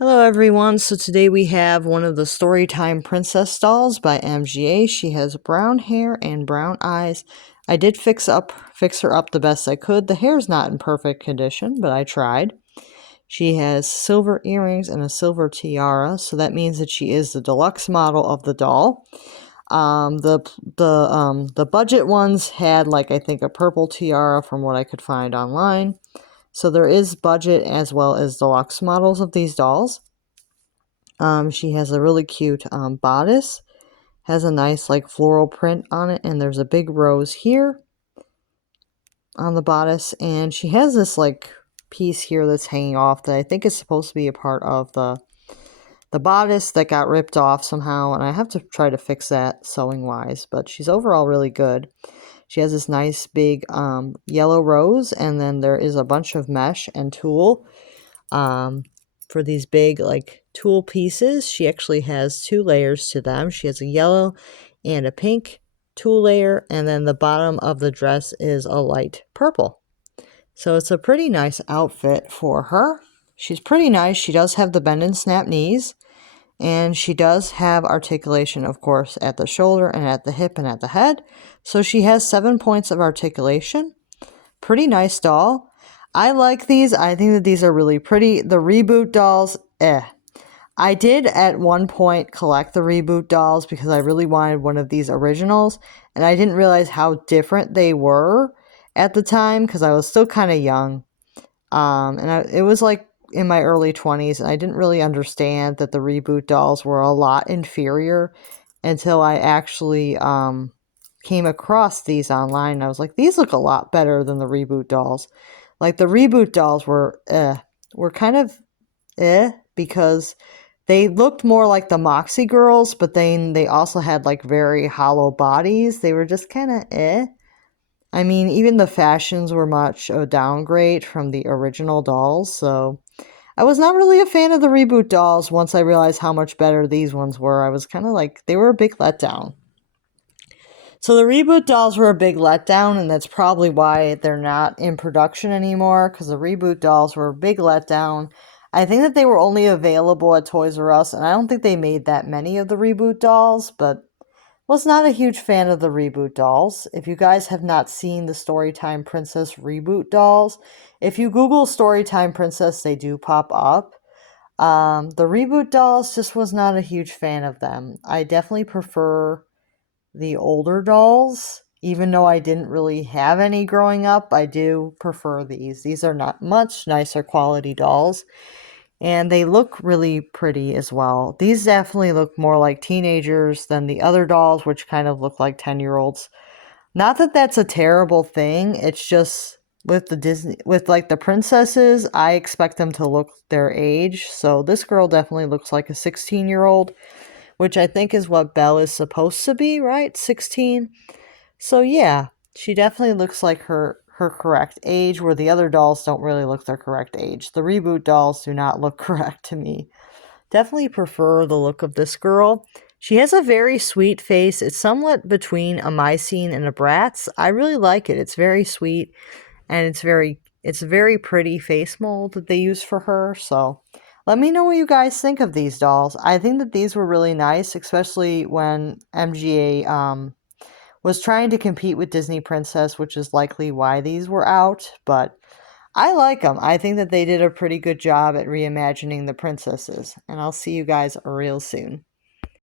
Hello everyone, so today we have one of the Storytime Princess dolls by MGA. She has brown hair and brown eyes. I did fix her up the best I could. The hair's not in perfect condition, but I tried. She has silver earrings and a silver tiara, so that means that she is the deluxe model of the doll. The budget ones had I think a purple tiara from what I could find online. So there is budget as well as deluxe models of these dolls. She has a really cute bodice, has a nice floral print on it, and there's a big rose here on the bodice, and she has this piece here that's hanging off that I think is supposed to be a part of the bodice that got ripped off somehow, and I have to try to fix that sewing wise, but she's overall really good. She has this nice big yellow rose, and then there is a bunch of mesh and tulle for these big tulle pieces. She actually has two layers to them. She has a yellow and a pink tulle layer, and then the bottom of the dress is a light purple. So it's a pretty nice outfit for her. She's pretty nice. She does have the bend and snap knees, and she does have articulation, of course, at the shoulder and at the hip and at the head. So she has 7 points of articulation. Pretty nice doll. I like these. I think that these are really pretty. The reboot dolls, I did at one point collect the reboot dolls because I really wanted one of these originals, and I didn't realize how different they were at the time because I was still kind of young. It was in my early 20s, and I didn't really understand that the reboot dolls were a lot inferior until I actually came across these online. And I was like, these look a lot better than the reboot dolls. The reboot dolls were kind of because they looked more like the Moxie girls, but then they also had very hollow bodies. They were just kind of I mean, even the fashions were much a downgrade from the original dolls, so I was not really a fan of the reboot dolls once I realized how much better these ones were. I was kind of they were a big letdown. So the reboot dolls were a big letdown, and that's probably why they're not in production anymore, because the reboot dolls were a big letdown. I think that they were only available at Toys R Us, and I don't think they made that many of the reboot dolls, but was not a huge fan of the reboot dolls. If you guys have not seen the Storytime Princess reboot dolls, if you Google Storytime Princess, they do pop up. The reboot dolls, just was not a huge fan of them. I definitely prefer the older dolls. Even though I didn't really have any growing up, I do prefer these. These are not much nicer quality dolls, and they look really pretty as well. These definitely look more like teenagers than the other dolls, which kind of look like 10-year-olds. Not that that's a terrible thing. It's just with the the princesses, I expect them to look their age. So this girl definitely looks like a 16-year-old, which I think is what Belle is supposed to be, right? 16. So yeah, she definitely looks like her correct age, where the other dolls don't really look their correct age. The reboot dolls do not look correct to me. Definitely prefer the look of this girl. She has a very sweet face. It's somewhat between a Mycene and a Bratz. I really like it. It's very sweet, and it's a very pretty face mold that they use for her. So let me know what you guys think of these dolls. I think that these were really nice, especially when MGA was trying to compete with Disney Princess, which is likely why these were out, but I like them. I think that they did a pretty good job at reimagining the princesses, and I'll see you guys real soon.